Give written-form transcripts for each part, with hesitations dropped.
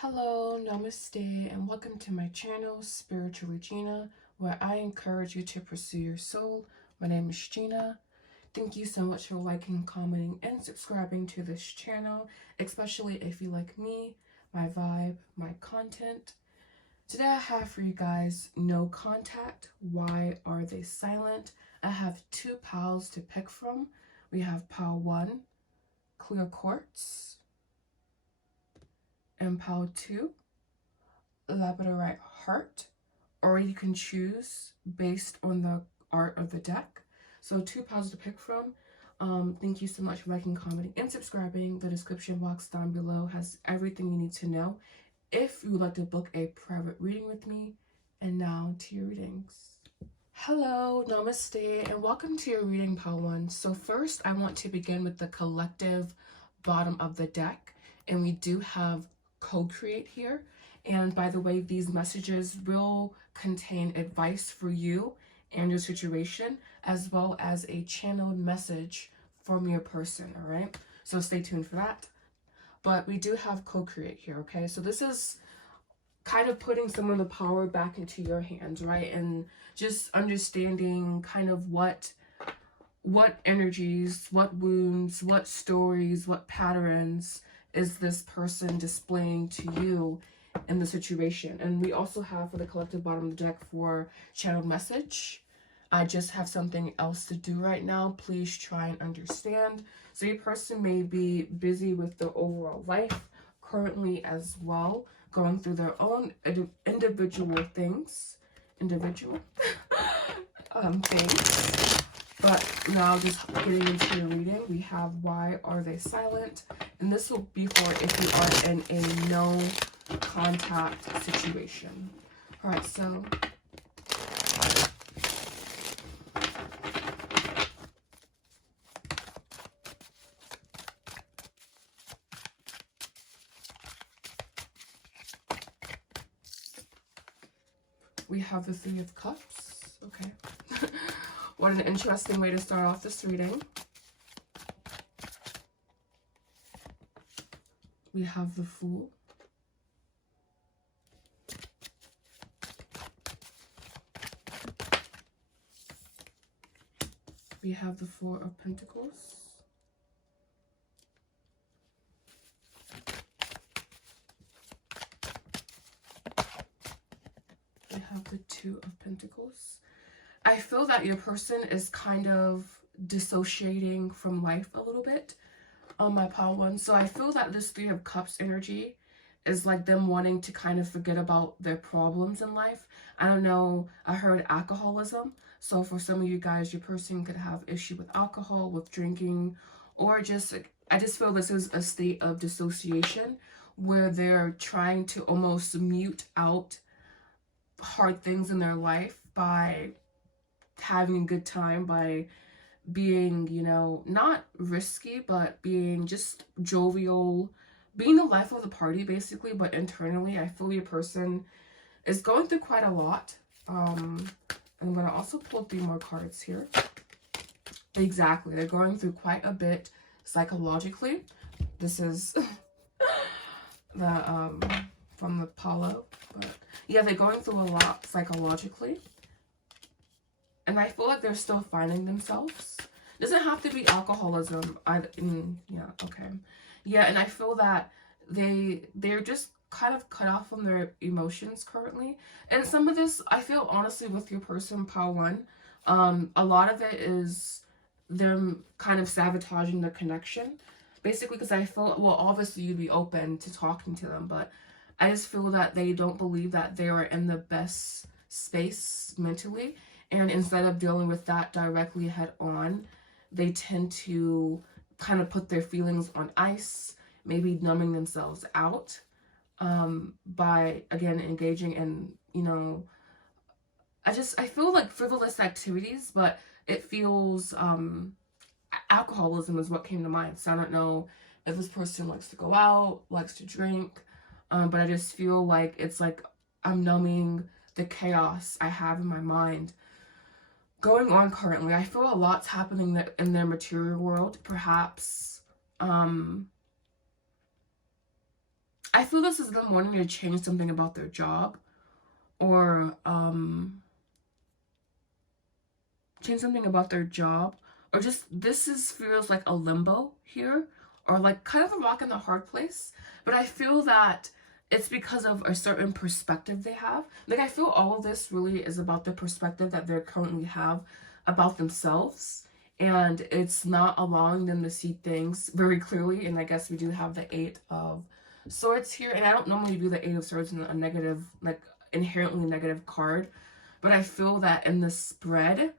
Hello, Namaste, and welcome to my channel, Spiritual Gina, where I encourage you to pursue your soul. My name is Gina. Thank you so much for liking, commenting, and subscribing to this channel, especially if you like me, my vibe, my content. Today I have for you guys no contact. Why are they silent? I have two piles to pick from. We have pile 1, clear quartz, and pile 2, labradorite heart, or you can choose based on the art of the deck. So two piles to pick from. Thank you so much for liking, commenting, and subscribing. The description box down below has everything you need to know if you would like to book a private reading with me. And now to your readings. Hello, namaste, and welcome to your reading, pile 1. So first, I want to begin with the collective bottom of the deck, and we do have co-create here. And by the way, these messages will contain advice for you and your situation, as well as a channeled message from your person, all right? So stay tuned for that. But we do have co-create here, okay? So this is kind of putting some of the power back into your hands, right? And just understanding kind of what energies, what wounds, what stories, what patterns is this person displaying to you in the situation. And we also have for the collective bottom of the deck for channeled message. I just have something else to do right now. Please try and understand. So your person may be busy with their overall life currently as well, going through their own individual things. Things. But now just getting into your reading, we have why are they silent? And this will be for if you are in a no contact situation. All right, so we have the Three of Cups. Okay. What an interesting way to start off this reading. We have the Fool. We have the Four of Pentacles. We have the Two of Pentacles. I feel that your person is kind of dissociating from life a little bit on my pile 1. So I feel that this Three of Cups energy is like them wanting to kind of forget about their problems in life. I don't know, I heard alcoholism. So for some of you guys, your person could have issue with alcohol, with drinking, or just, I just feel this is a state of dissociation where they're trying to almost mute out hard things in their life by having a good time, by being, you know, not risky, but being just jovial, being the life of the party basically. But internally, I feel your person is going through quite a lot. I'm going to also pull 3 more cards here. Exactly, they're going through quite a bit psychologically. This is the from the Apollo, but yeah, they're going through a lot psychologically. And I feel like they're still finding themselves. Doesn't have to be alcoholism. Yeah, okay. Yeah, and I feel that they're just kind of cut off from their emotions currently. And some of this, I feel honestly with your person, pile 1, a lot of it is them kind of sabotaging the connection. Basically, because I feel, well, obviously you'd be open to talking to them, but I just feel that they don't believe that they are in the best space mentally. And instead of dealing with that directly head on, they tend to kind of put their feelings on ice, maybe numbing themselves out by, again, engaging in, you know, I feel like frivolous activities, but it feels, alcoholism is what came to mind. So I don't know if this person likes to go out, likes to drink, but I just feel like it's like I'm numbing the chaos I have in my mind going on currently. I feel a lot's happening in their material world. Perhaps I feel this is them wanting to change something about their job, or change something about their job, or just feels like a limbo here, or like kind of a rock in the hard place. But I feel that it's because of a certain perspective they have. Like, I feel all of this really is about the perspective that they currently have about themselves, and it's not allowing them to see things very clearly. And I guess we do have the Eight of Swords here, and I don't normally do the Eight of Swords in a negative, like inherently negative card, but I feel that in the spread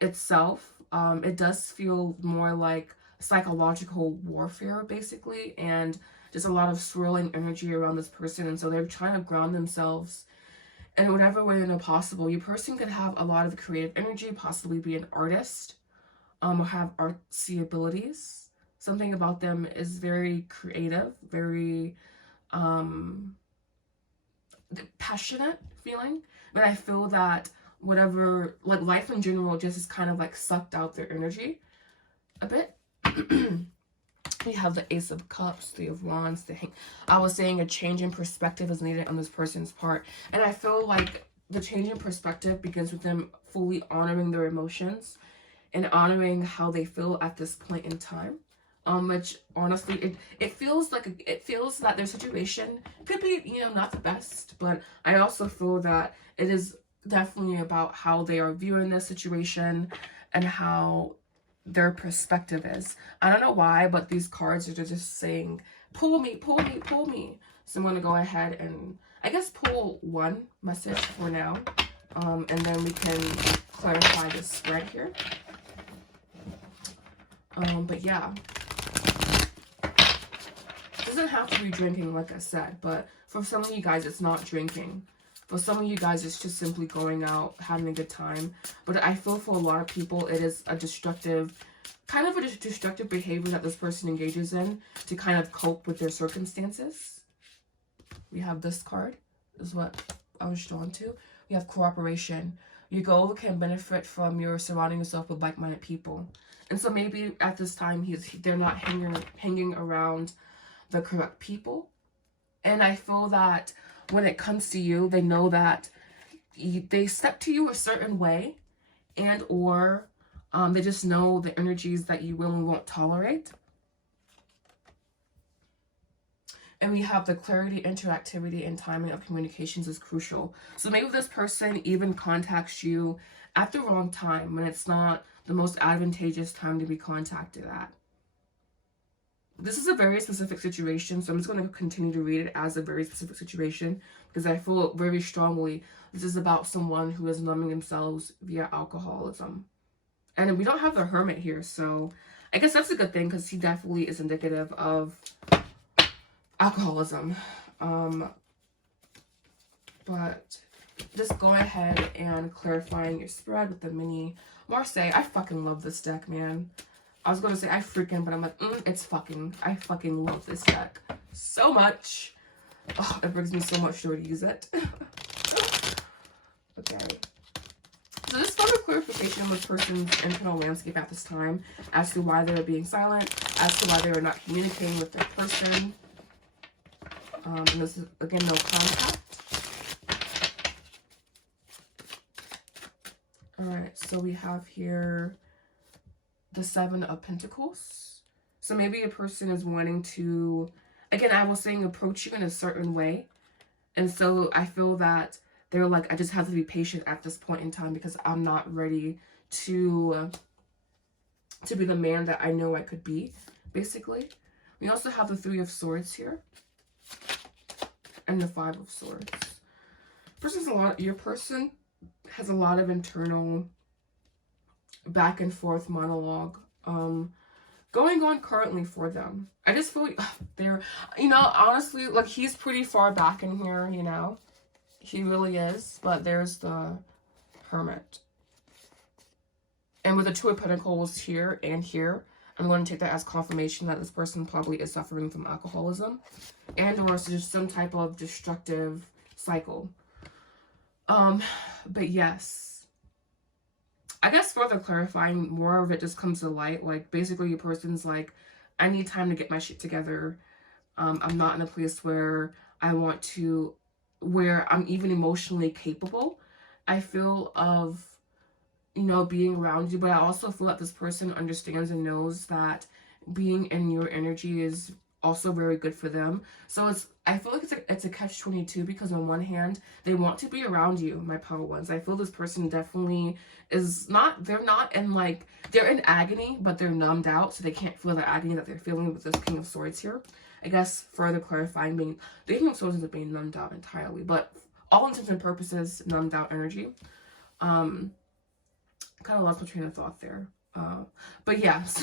itself, it does feel more like psychological warfare, basically, and just a lot of swirling energy around this person. And so they're trying to ground themselves in whatever way they know possible. Your person could have a lot of creative energy, possibly be an artist, or have artsy abilities. Something about them is very creative, very passionate feeling. But I feel that whatever, like life in general, just is kind of like sucked out their energy a bit. We have the Ace of Cups, Three of Wands. I was saying a change in perspective is needed on this person's part. And I feel like the change in perspective begins with them fully honoring their emotions and honoring how they feel at this point in time. Which honestly, it feels like it feels that their situation could be, you know, not the best, but I also feel that it is definitely about how they are viewing this situation and how their perspective is. I don't know why, but these cards are just saying, pull me, pull me, pull me. So I'm going to go ahead and, I guess, pull one message for now. And then we can clarify the spread here. But yeah. It doesn't have to be drinking, like I said, but for some of you guys, it's not drinking. For some of you guys, it's just simply going out, having a good time. But I feel for a lot of people, it is a destructive, kind of a destructive behavior that this person engages in to kind of cope with their circumstances. We have this card, is what I was drawn to. We have cooperation. Your goal can benefit from your surrounding yourself with like-minded people. And so maybe at this time, they're not hanging around the correct people. And I feel that when it comes to you, they know that they step to you a certain way, and or they just know the energies that you will and won't tolerate. And we have the clarity, interactivity, and timing of communications is crucial. So maybe this person even contacts you at the wrong time, when it's not the most advantageous time to be contacted at. This is a very specific situation, so I'm just going to continue to read it as a very specific situation, because I feel very strongly this is about someone who is numbing themselves via alcoholism. And we don't have the Hermit here, so I guess that's a good thing, because he definitely is indicative of alcoholism. But just go ahead and clarifying your spread with the mini Marseille. I fucking love this deck, man. I was going to say I freaking, but I'm like, it's fucking. I fucking love this deck so much. Oh, it brings me so much joy to use it. Okay. So this is for the clarification of this person's internal landscape at this time, as to why they're being silent, as to why they are not communicating with their person. And this is, again, no contact. Alright, so we have here the Seven of Pentacles. So maybe a person is wanting to, again, I was saying approach you in a certain way. And so I feel that they're like, I just have to be patient at this point in time, because I'm not ready to be the man that I know I could be, basically. We also have the Three of Swords here. And the Five of Swords. Your person has a lot of internal back and forth monologue going on currently for them. I just feel like they're, you know, honestly, like, he's pretty far back in here, you know. He really is. But there's the Hermit. And with the Two of Pentacles here and here, I'm going to take that as confirmation that this person probably is suffering from alcoholism, and or just some type of destructive cycle. But yes, I guess further clarifying, more of it just comes to light. Like, basically your person's like, I need time to get my shit together. I'm not in a place where where I'm even emotionally capable, I feel, of, you know, being around you. But I also feel that this person understands and knows that being in your energy is also very good for them. So I feel like it's a catch-22, because on one hand, they want to be around you, my power ones. I feel this person definitely they're not in like, they're in agony, but they're numbed out, so they can't feel the agony that they're feeling with this King of Swords here. I guess further clarifying, the King of Swords isn't being numbed out entirely, but all intents and purposes, numbed out energy. Kind of lost my train of thought there. But yes.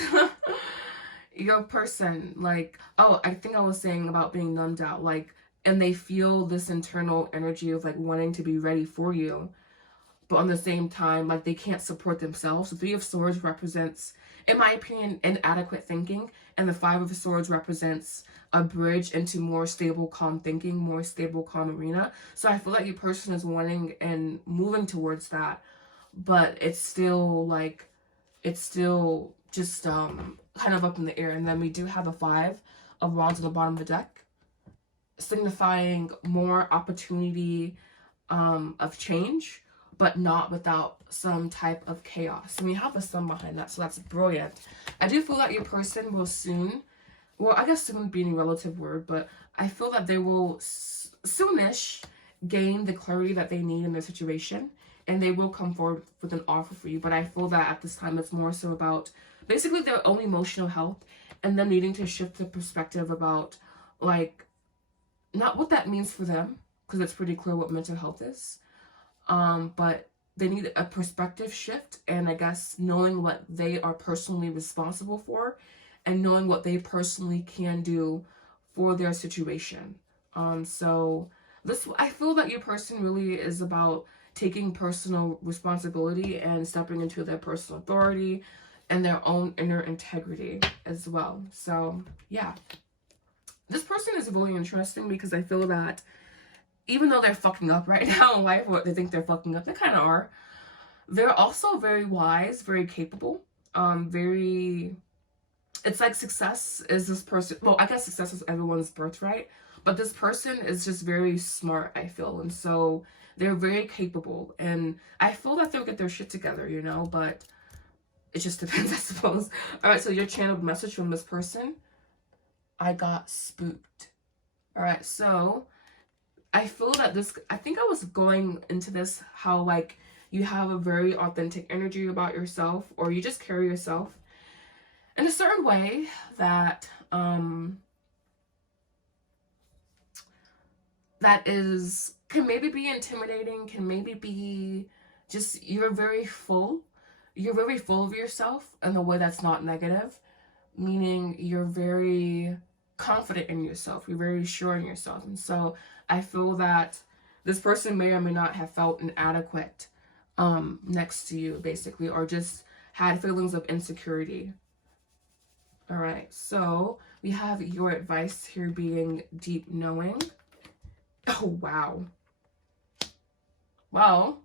Your person, like, oh, I think I was saying about being numbed out, like, and they feel this internal energy of like wanting to be ready for you, but on the same time, like, they can't support themselves. The Three of Swords represents, in my opinion, inadequate thinking, and the Five of Swords represents a bridge into more stable, calm thinking, more stable, calm arena. So I feel like your person is wanting and moving towards that, but it's still like, it's still just kind of up in the air. And then we do have the Five of Wands on the bottom of the deck, signifying more opportunity of change, but not without some type of chaos. And we have the Sun behind that, so that's brilliant. I do feel that your person will soon, well, I guess soon being a relative word, but I feel that they will soonish gain the clarity that they need in their situation, and they will come forward with an offer for you. But I feel that at this time, it's more so about basically their own emotional health, and them needing to shift the perspective about, like, not what that means for them, because it's pretty clear what mental health is, but they need a perspective shift, and I guess knowing what they are personally responsible for, and knowing what they personally can do for their situation. So I feel that your person really is about taking personal responsibility and stepping into their personal authority and their own inner integrity as well. So yeah, this person is really interesting, because I feel that even though they're fucking up right now in life, or they think they're fucking up, they kind of are, they're also very wise, very capable, it's like success is this person, well, I guess success is everyone's birthright, but this person is just very smart, I feel, and so they're very capable, and I feel that they'll get their shit together, you know, but it just depends, I suppose. All right, so your channeled message from this person, I got spooked. All right, so I feel that I think I was going into this, how like you have a very authentic energy about yourself, or you just carry yourself in a certain way that can maybe be intimidating, can maybe be just, you're very full of yourself in a way that's not negative, meaning you're very confident in yourself, you're very sure in yourself. And so I feel that this person may or may not have felt inadequate next to you, basically, or just had feelings of insecurity. All right, so we have your advice here being deep knowing. Oh, wow. Well,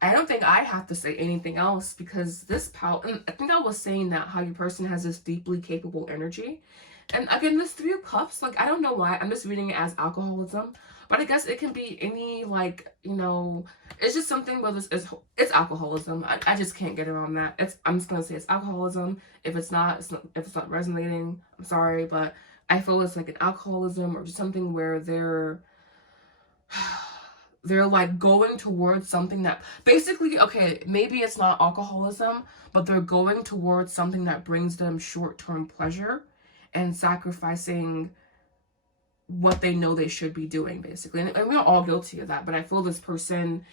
I don't think I have to say anything else, because and I think I was saying that how your person has this deeply capable energy. And again, this Three of Cups, like, I don't know why, I'm just reading it as alcoholism, but I guess it can be any, like, you know, it's just something where it's alcoholism. I just can't get around that. I'm just gonna say it's alcoholism. If it's not resonating, I'm sorry, but I feel it's like an alcoholism, or just something where they're like going towards something that basically, okay, maybe it's not alcoholism, but they're going towards something that brings them short-term pleasure and sacrificing what they know they should be doing, basically. And we're all guilty of that, but I feel this person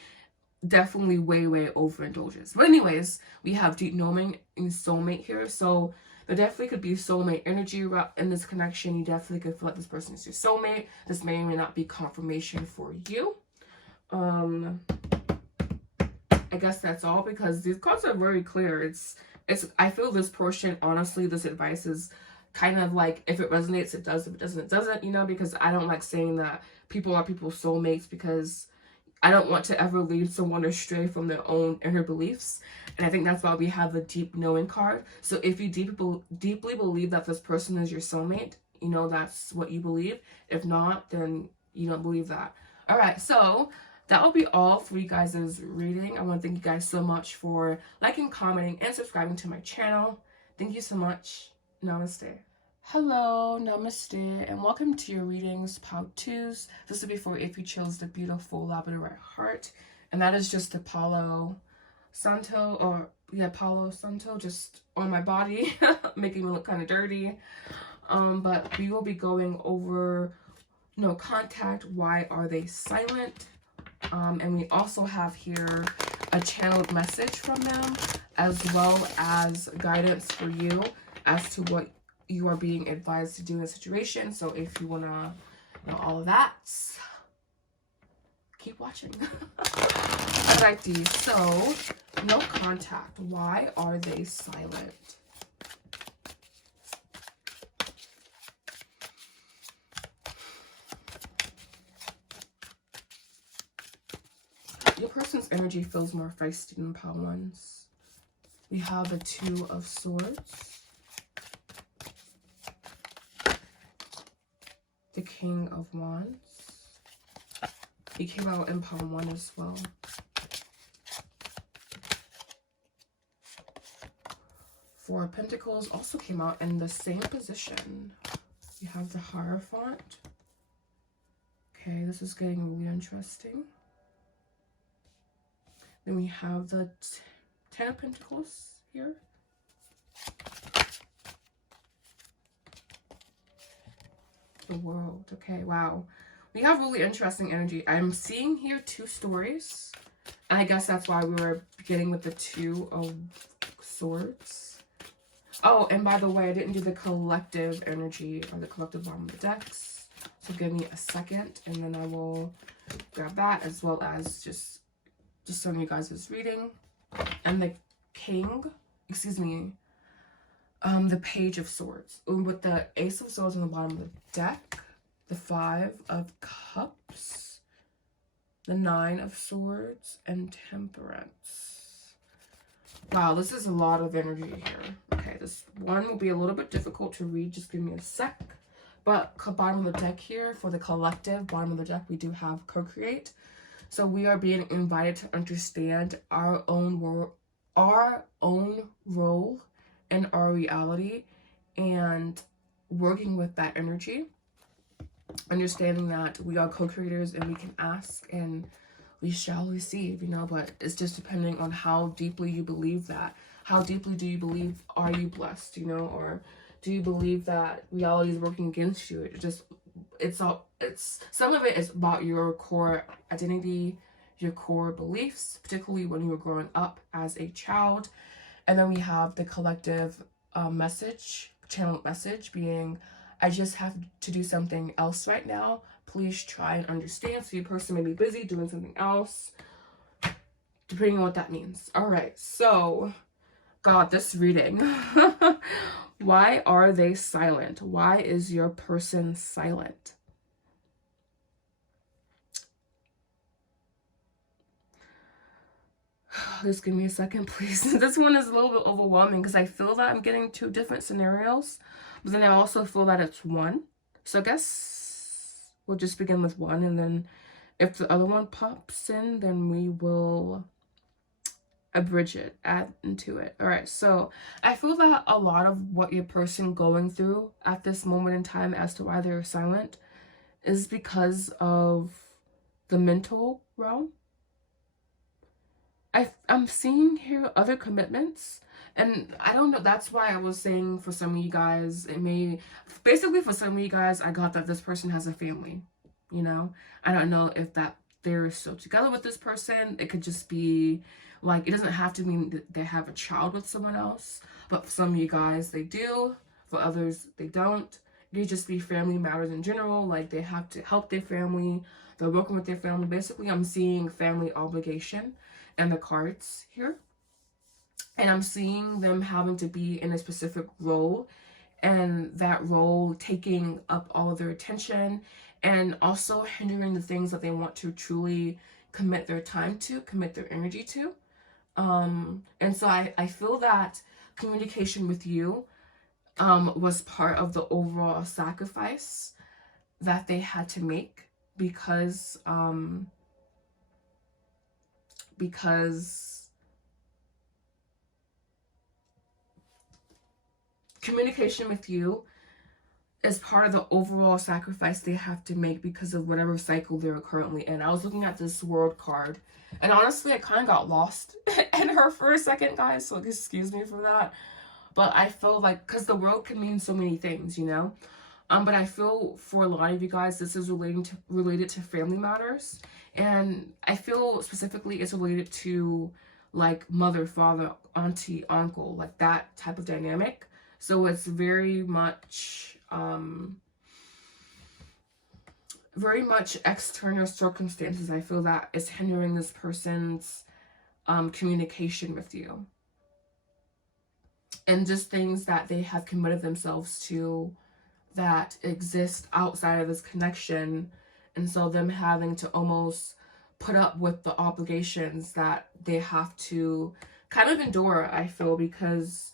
definitely way overindulges. But anyways, we have deep knowing and soulmate here, so there definitely could be soulmate energy in this connection. You definitely could feel like this person is your soulmate. This may or may not be confirmation for you. I guess that's all, because these cards are very clear. I feel this portion, honestly, this advice is kind of like, if it resonates, it does. If it doesn't, it doesn't, you know, because I don't like saying that people are people's soulmates, because I don't want to ever lead someone astray from their own inner beliefs. And I think that's why we have the deep knowing card. So if you deeply believe that this person is your soulmate, you know, that's what you believe. If not, then you don't believe that. All right, so that will be all for you guys' reading. I want to thank you guys so much for liking, commenting, and subscribing to my channel. Thank you so much. Namaste. Hello, namaste, and welcome to your readings, Palo 2s. This will be for if you chose the beautiful labradorite heart, and that is just the Palo Santo, or yeah, Palo Santo, just on my body, making me look kind of dirty. But we will be going over no contact, why are they silent? And we also have here a channeled message from them, as well as guidance for you as to what you are being advised to do in a situation. So if you want to know all of that, keep watching. Alrighty, so no contact, why are they silent? Your person's energy feels more feisty than Palo 1's. We have the 2 of Swords, the King of Wands. He came out in Palo 1 as well. Four of Pentacles also came out in the same position. You have the Hierophant. Okay, this is getting really interesting. Then we have the 10 of Pentacles here. The World. Okay, wow. We have really interesting energy. I'm seeing here 2 stories. And I guess that's why we were beginning with the 2 of Swords. Oh, and by the way, I didn't do the collective energy or the collective bottom of the decks. So give me a second and then I will grab that, as well as just some of you guys' reading. And the King, excuse me, the Page of Swords. With the Ace of Swords on the bottom of the deck, the 5 of Cups, the 9 of Swords, and Temperance. Wow, this is a lot of energy here. Okay, this one will be a little bit difficult to read. Just give me a sec. But bottom of the deck here, for the collective, bottom of the deck, we do have co-create. So we are being invited to understand our own role in our reality, and working with that energy, understanding that we are co-creators and we can ask and we shall receive, you know. But it's just depending on how deeply you believe that. How deeply do you believe, are you blessed, you know, or do you believe that reality is working against you? It's some of it is about your core identity, your core beliefs, particularly when you were growing up as a child. And then we have the collective message, channel message, being, I just have to do something else right now. Please try and understand. So your person may be busy doing something else, depending on what that means. All right, so God, this reading. Why are they silent? Why is your person silent? Just give me a second, please. This one is a little bit overwhelming because I feel that I'm getting 2 different scenarios, but then I also feel that it's one. So I guess we'll just begin with one, and then if the other one pops in, then we will abridge it, add into it. All right, so I feel that a lot of what your person going through at this moment in time as to why they're silent is because of the mental realm. I'm seeing here other commitments, and I don't know, that's why I was saying for some of you guys, basically for some of you guys, I got that this person has a family, you know. I don't know if that they're still together with this person. It could just be like, it doesn't have to mean that they have a child with someone else, but for some of you guys they do, for others they don't. It could just be family matters in general, like they have to help their family, they're working with their family. Basically, I'm seeing family obligation and the cards here, and I'm seeing them having to be in a specific role, and that role taking up all of their attention and also hindering the things that they want to truly commit their time to, commit their energy to. And so I feel that communication with you was part of the overall sacrifice that they had to make because communication with you is part of the overall sacrifice they have to make because of whatever cycle they're currently in. I was looking at this world card, and honestly, I kind of got lost in her for a second, guys, so excuse me for that. But I feel like, because the world can mean so many things, you know? But I feel for a lot of you guys, this is related to family matters. And I feel specifically it's related to like mother, father, auntie, uncle, like that type of dynamic. So it's very much external circumstances, I feel, that is hindering this person's communication with you. And just things that they have committed themselves to that exist outside of this connection. And so them having to almost put up with the obligations that they have to kind of endure, I feel, because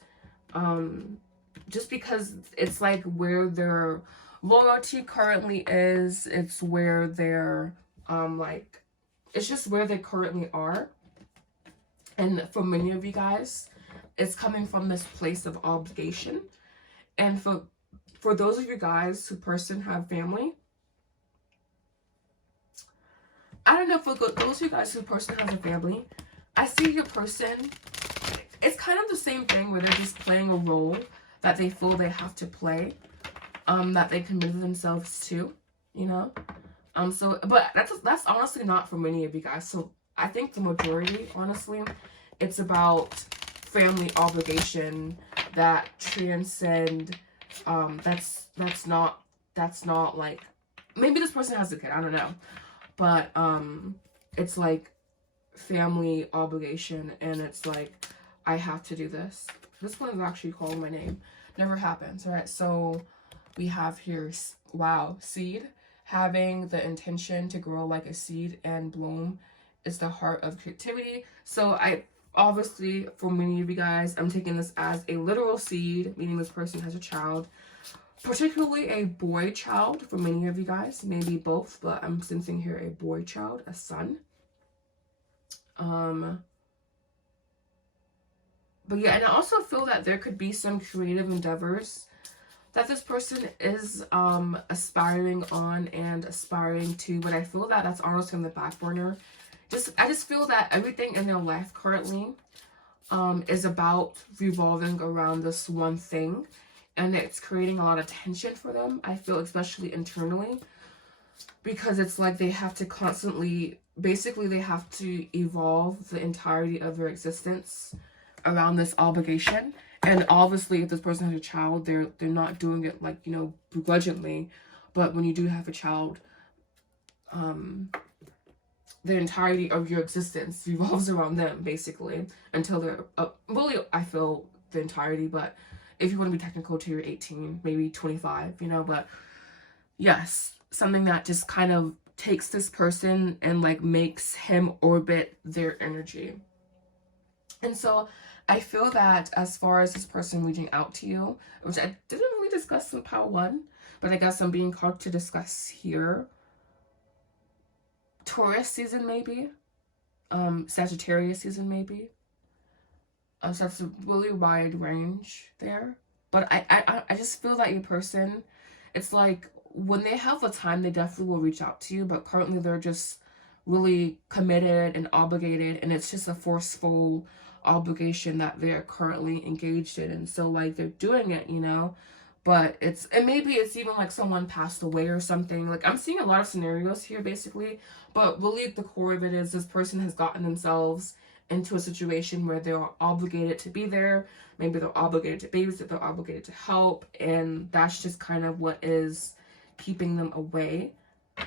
just because it's like where their loyalty currently is, it's where they're like, it's just where they currently are. And for many of you guys, it's coming from this place of obligation. And for those of you guys who have family, I don't know, for those of you guys who has a family, I see your person, it's kind of the same thing where they're just playing a role that they feel they have to play, that they committed themselves to, you know? So, but that's honestly not for many of you guys. So I think the majority, honestly, it's about family obligation that transcend, that's not like, maybe this person has a kid, I don't know. But it's like family obligation, and it's like, I have to do this. This one is actually calling my name. Never happens. All right, so we have here, wow, seed. Having the intention to grow like a seed and bloom is the heart of creativity. So I obviously, for many of you guys, I'm taking this as a literal seed, meaning this person has a child, particularly a boy child. For many of you guys, maybe both, but I'm sensing here a boy child, a son. But yeah, and I also feel that there could be some creative endeavors that this person is aspiring on and aspiring to, but I feel that that's honestly on the back burner. I just feel that everything in their life currently is about revolving around this one thing, and it's creating a lot of tension for them, I feel, especially internally, because it's like they have to constantly, basically they have to evolve the entirety of their existence around this obligation. And obviously, if this person has a child, they're not doing it like, you know, begrudgingly. But when you do have a child, the entirety of your existence revolves around them, basically, until they're really, I feel, the entirety. But if you want to be technical, till you're 18, maybe 25, you know. But yes, something that just kind of takes this person and like makes him orbit their energy. And so I feel that as far as this person reaching out to you, which I didn't really discuss in part 1, but I guess I'm being called to discuss here. Taurus season, maybe. Sagittarius season, maybe. So that's a really wide range there. But I just feel that your person, it's like when they have the time, they definitely will reach out to you. But currently they're just really committed and obligated, and it's just a forceful obligation that they're currently engaged in. And so like they're doing it, you know, but and maybe it's even like someone passed away or something. Like I'm seeing a lot of scenarios here basically, but really the core of it is this person has gotten themselves into a situation where they're obligated to be there. Maybe they're obligated to babysit, they're obligated to help, and that's just kind of what is keeping them away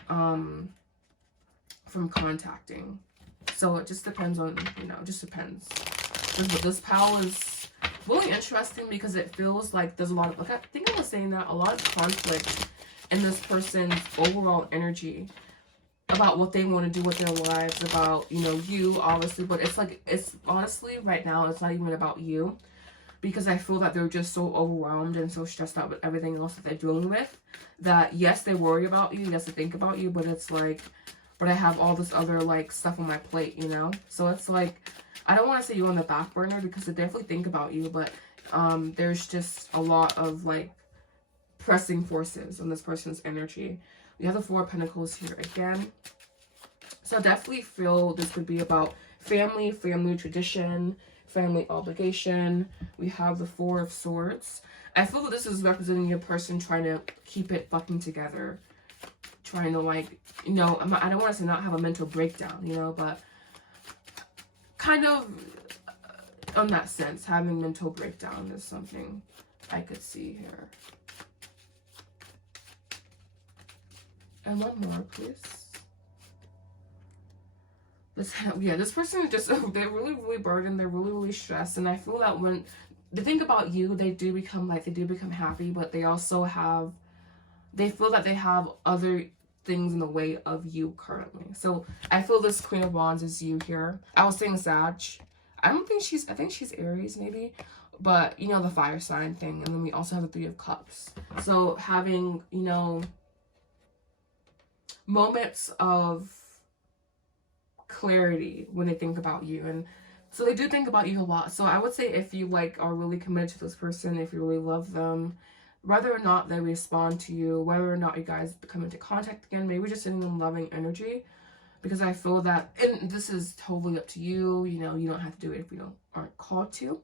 from contacting. So it just depends on, you know, it just depends. This pal is really interesting because it feels like there's a lot of, like I think I was saying that, a lot of conflict in this person's overall energy about what they want to do with their lives, about, you know, you, obviously, but it's like, it's honestly, right now, it's not even about you. because I feel that they're just so overwhelmed and so stressed out with everything else that they're dealing with, that yes, they worry about you, yes, they think about you, but it's like, but I have all this other like stuff on my plate, you know? So it's like, I don't want to say you're on the back burner, because they definitely think about you, but there's just a lot of like pressing forces on this person's energy. We have the Four of Pentacles here again. So definitely feel this could be about family, family tradition, family obligation. We have the Four of Swords. I feel that this is representing your person trying to keep it fucking together. Trying to, like, you know, I don't want to say not have a mental breakdown, you know, but kind of in that sense, having mental breakdown is something I could see here. And one more, please. This person just, they're really, really burdened. They're really, really stressed. And I feel that when they think about you, they do become happy, but they also have, they feel that they have other things in the way of you currently. So I feel this Queen of Wands is you here. I was saying Sag. I think she's Aries maybe. But, you know, the fire sign thing. And then we also have the Three of Cups. So having, you know, moments of clarity when they think about you. And so they do think about you a lot. So I would say if you like are really committed to this person, if you really love them, whether or not they respond to you, whether or not you guys come into contact again, maybe just sending them loving energy, because I feel that, and this is totally up to you, you know, you don't have to do it if you aren't called to,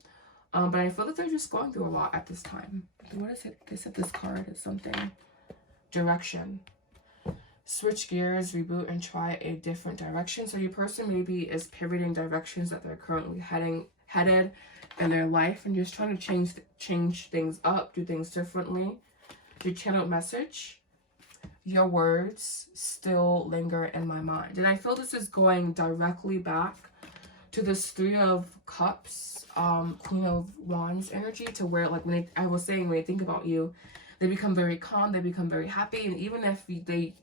but I feel that they're just going through a lot at this time. What is it? They said this card is something. Direction. Switch gears, reboot, and try a different direction. So your person maybe is pivoting directions that they're currently headed in their life, and just trying to change things up, do things differently. Your channeled message: your words still linger in my mind. And I feel this is going directly back to this Three of Cups, Queen of Wands energy, to where, like, when I was saying, when they think about you, they become very calm, they become very happy. And even if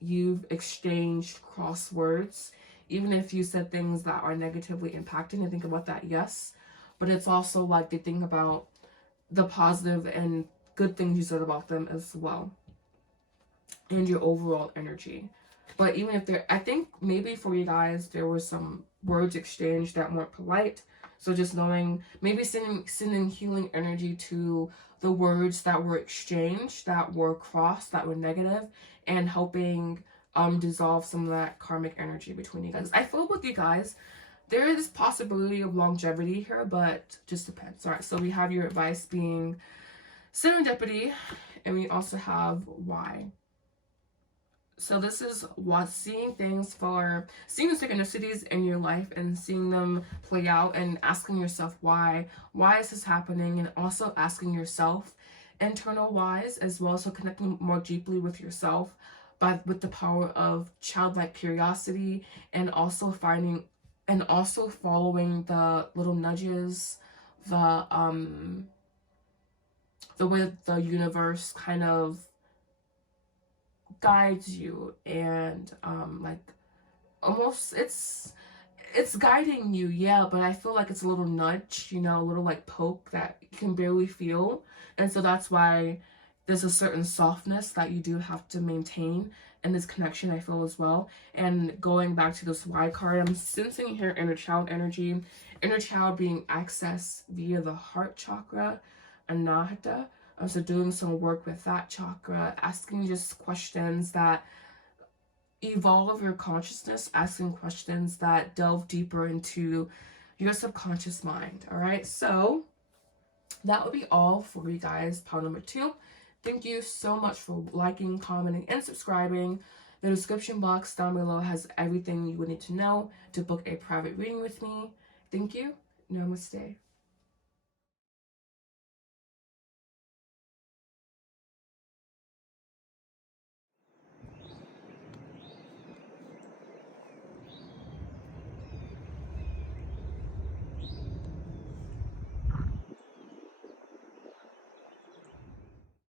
you've exchanged cross words, even if you said things that are negatively impacting, they think about that, yes. But it's also like they think about the positive and good things you said about them as well. And your overall energy. But even if I think maybe for you guys, there were some words exchanged that weren't polite. So just knowing, maybe sending healing energy to the words that were exchanged, that were crossed, that were negative, and helping dissolve some of that karmic energy between you guys. I feel with you guys, there is possibility of longevity here, but just depends. All right, so we have your advice being serendipity, and we also have why. So this is what seeing the synchronicities in your life and seeing them play out, and asking yourself why is this happening, and also asking yourself internal whys as well. So connecting more deeply with yourself with the power of childlike curiosity, and also following the little nudges, the way the universe kind of guides you, and like almost it's guiding you, yeah, but I feel like it's a little nudge, you know, a little like poke that you can barely feel. And so that's why there's a certain softness that you do have to maintain in this connection, I feel, as well. And going back to this why card, I'm sensing here inner child energy, inner child being accessed via the heart chakra, anahata. So doing some work with that chakra, asking just questions that evolve your consciousness, asking questions that delve deeper into your subconscious mind. All right, so that would be all for you guys, pile number 2. Thank you so much for liking, commenting, and subscribing. The description box down below has everything you would need to know to book a private reading with me. Thank you. Namaste.